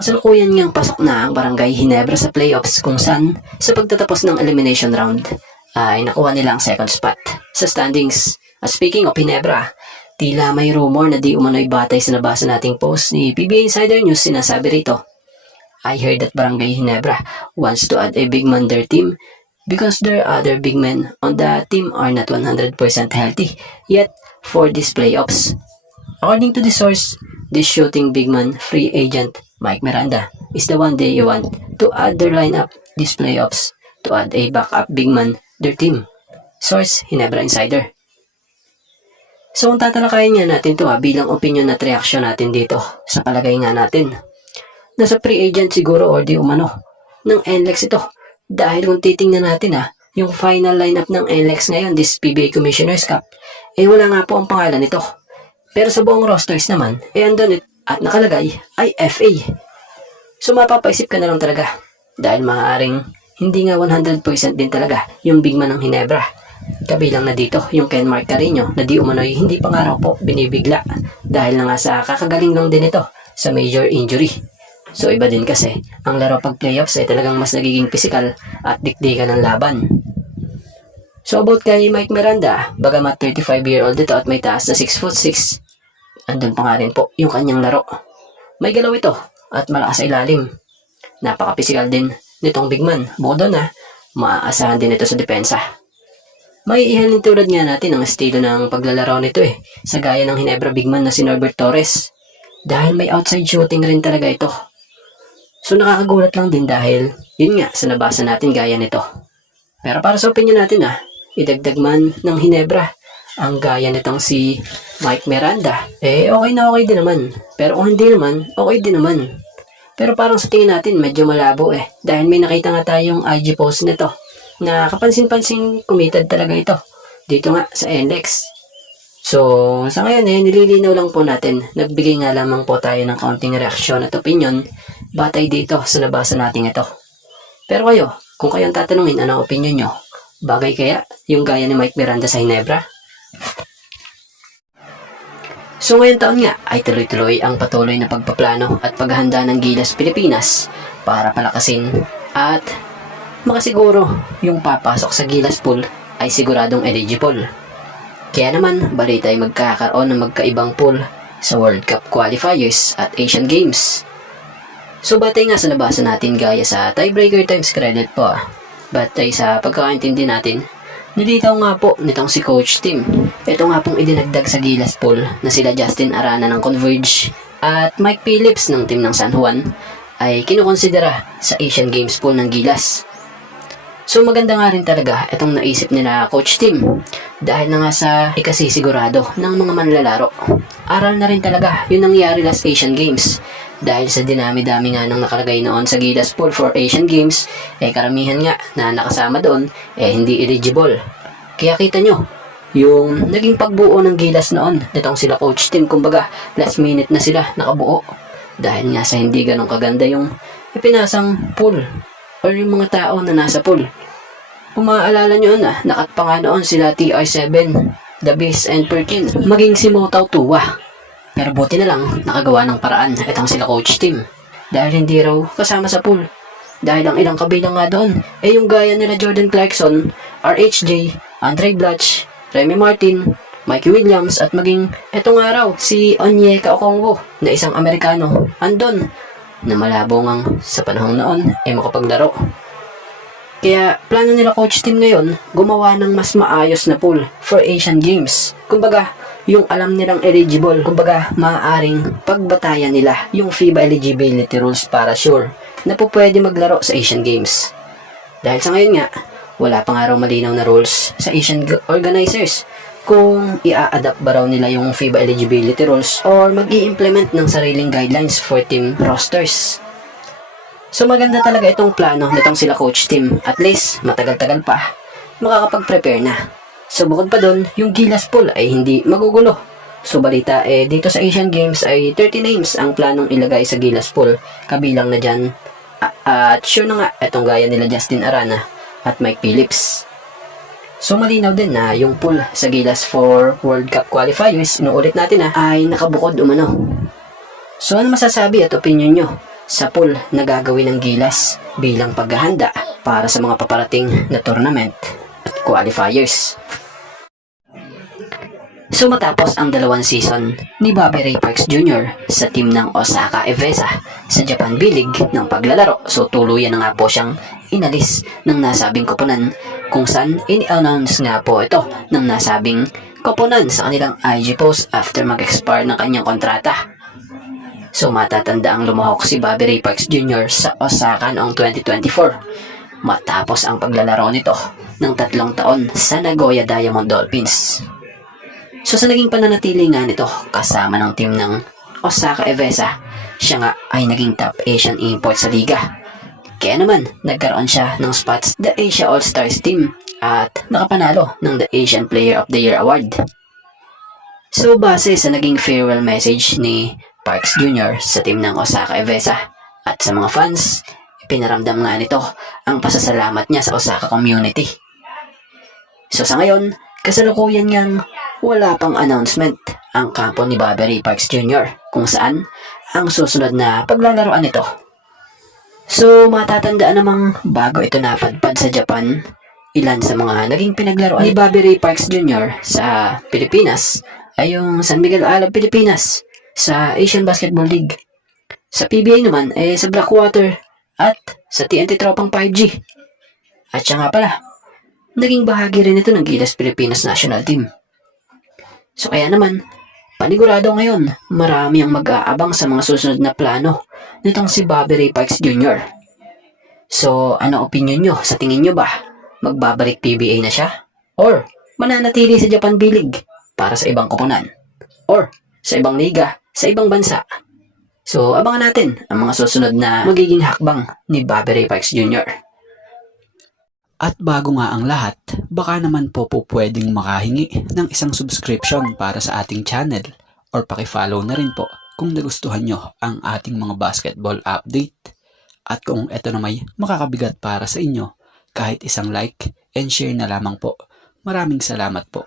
Kasalukuyan ngang pasok na ang Barangay Ginebra sa playoffs kung saan sa pagtatapos ng elimination round ay nakuha nila ang second spot sa standings. At speaking of Ginebra, tila may rumor na di umano'y batay sa nabasa nating post ni PBA Insider News. Sinasabi rito, I heard that Barangay Ginebra wants to add a big man their team because their other big men on the team are not 100% healthy yet for these playoffs. According to the source, this shooting big man free agent Mike Miranda is the one they want to add their lineup these playoffs to add a backup big man their team. Source, Ginebra Insider. So kung tatalakayin nga natin to bilang opinion at reaction natin dito sa palagay nga natin, nasa free agent siguro or di umano ng NLEX ito. Dahil kung titingnan natin yung final lineup ng NLEX ngayon, this PBA Commissioner's Cup, wala nga po ang pangalan nito. Pero sa buong rosters naman, andun at nakalagay ay FA. So mapapaisip ka na lang talaga dahil maaaring hindi nga 100% din talaga yung big man ng Ginebra. Kabilang na dito yung Ken Mark Carino na di umano'y hindi pa nga raw po binibigla dahil na nga sa kakagaling lang din ito sa major injury. So iba din kasi ang laro pag playoffs ay talagang mas nagiging physical at dikdikan ng laban. So about kay Mike Miranda, bagamat 35-year-old ito at may taas na 6'6", andun pa nga rin po yung kanyang laro. May galaw ito at malakas sa ilalim. Napaka-physical din nitong big man. Bukod doon maaasahan din ito sa depensa. May ihalin tulad nga natin ang estilo ng paglalaro nito sa gaya ng Ginebra big man na si Norbert Torres. Dahil may outside shooting rin talaga ito. So nakakagulat lang din dahil yun nga sa nabasa natin gaya nito. Pero para sa opinion natin idagdag man ng Ginebra ang gaya nitong si Mike Miranda, okay na okay din naman. Pero kung hindi naman, okay din naman. Pero parang sa tingin natin medyo malabo dahil may nakita nga tayong IG post nito na kapansin-pansing committed talaga ito dito nga sa NLEX. So sa ngayon nililinaw lang po natin, nagbigay nga lamang po tayo ng kaunting reaksyon at opinion batay dito sa nabasa natin ito. Pero kayo, kung kayong tatanungin anong opinion nyo, bagay kaya yung gaya ni Mike Miranda sa Ginebra? So ngayong taon nga ay tuloy-tuloy ang patuloy na pagpaplano at paghahanda ng Gilas Pilipinas para palakasin at makasiguro yung papasok sa Gilas pool ay siguradong eligible. Kaya naman balita ay magkakaroon ng magkaibang pool sa World Cup qualifiers at Asian Games. So batay nga sa nabasa natin gaya sa tiebreaker times credit po batay sa pagkakaintindi natin, nilitaw nga po nitong si Coach Tim. Ito nga pong idinagdag sa Gilas pool na sila Justin Arana ng Converge at Mike Phillips ng team ng San Juan ay kinukonsidera sa Asian Games pool ng Gilas. So maganda nga rin talaga itong naisip nila Coach Tim dahil na nga sa ikasisigurado ng mga manlalaro. Aral na rin talaga yung nangyari last Asian Games. Dahil sa dinami-dami nga nang nakalagay noon sa Gilas pool for Asian Games, karamihan nga na nakasama doon, hindi eligible. Kaya kita nyo, yung naging pagbuo ng Gilas noon, nitong sila Coach Tim, kumbaga, last minute na sila nakabuo. Dahil nga sa hindi ganun kaganda yung ipinasang pool, or yung mga tao na nasa pool. Kung maaalala nyo nakat pa nga noon sila TR7, The Beast and Perkins, maging si Motaw Tua. Pero buti na lang nakagawa ng paraan itong sila Coach Tim dahil hindi raw kasama sa pool. Dahil ang ilang kabilang nga doon yung gaya nila Jordan Clarkson, RHJ, Andre Blatch, Remy Martin, Mikey Williams at maging etong araw si Onyeka Okongwu na isang Amerikano andon na malabo ngang sa panahong noon makapaglaro. Kaya plano nila Coach Tim ngayon gumawa ng mas maayos na pool for Asian Games. Kumbaga yung alam nilang eligible, kumbaga maaaring pagbatayan nila yung FIBA eligibility rules para sure na po pwede maglaro sa Asian Games. Dahil sa ngayon nga, wala pa nga raw malinaw na rules sa Asian organizers kung i-a-adapt ba raw nila yung FIBA eligibility rules or mag-i-implement ng sariling guidelines for team rosters. So maganda talaga itong plano nitong sila Coach Tim, at least matagal-tagal pa makakapag-prepare na. So bukod pa doon, yung Gilas pool ay hindi magugulo. So balita dito sa Asian Games ay 30 names ang planong ilagay sa Gilas pool. Kabilang na dyan at sure na nga itong gaya nila Justin Arana at Mike Phillips. So malinaw din na yung pool sa Gilas for World Cup qualifiers, inuulit natin ay nakabukod umano. So ano masasabi at opinion nyo sa pool na gagawin ng Gilas bilang paghahanda para sa mga paparating na tournament at qualifiers. So matapos ang 2 season ni Bobby Ray Parks Jr. sa team ng Osaka Evesa sa Japan B-League ng paglalaro, so tuluyan na nga po siyang inalis ng nasabing koponan, kung saan in-announce nga po ito ng nasabing koponan sa kanilang IG post after mag-expire ng kanyang kontrata. So matatanda ang lumuhok si Bobby Ray Parks Jr. sa Osaka noong 2024 matapos ang paglalaro nito ng 3 taon sa Nagoya Diamond Dolphins. So sa naging pananatili nga nito kasama ng team ng Osaka Evesa, siya nga ay naging top Asian import sa liga. Kaya naman nagkaroon siya ng spots the Asia All-Stars team at nakapanalo ng the Asian Player of the Year award. So base sa naging farewell message ni Parks Jr. sa team ng Osaka Evesa at sa mga fans, ipinaramdam nga nito ang pasasalamat niya sa Osaka community. So sa ngayon, kasalukuyan niyang wala pang announcement ang kampo ni Bobby Ray Parks Jr. kung saan ang susunod na paglalaroan nito. So matatandaan namang bago ito napadpad sa Japan, ilan sa mga naging pinaglaruan ni Bobby Ray Parks Jr. sa Pilipinas ay yung San Miguel Alab Pilipinas sa Asian Basketball League. Sa PBA naman ay sa Blackwater at sa TNT Tropang 5G. At siya nga pala, naging bahagi rin ito ng Gilas Pilipinas National Team. So kaya naman, panigurado ngayon, marami ang mag-aabang sa mga susunod na plano nitong si Bobby Ray Parks Jr. So ano opinion nyo? Sa tingin nyo ba, magbabalik PBA na siya? Or mananatili sa Japan B-League para sa ibang koponan? Or sa ibang liga, sa ibang bansa? So abangan natin ang mga susunod na magiging hakbang ni Bobby Ray Parks Jr. At bago nga ang lahat, baka naman po pwedeng makahingi ng isang subscription para sa ating channel or pakifollow na rin po kung nagustuhan nyo ang ating mga basketball update. At kung ito na may makakabigat para sa inyo, kahit isang like and share na lamang po. Maraming salamat po.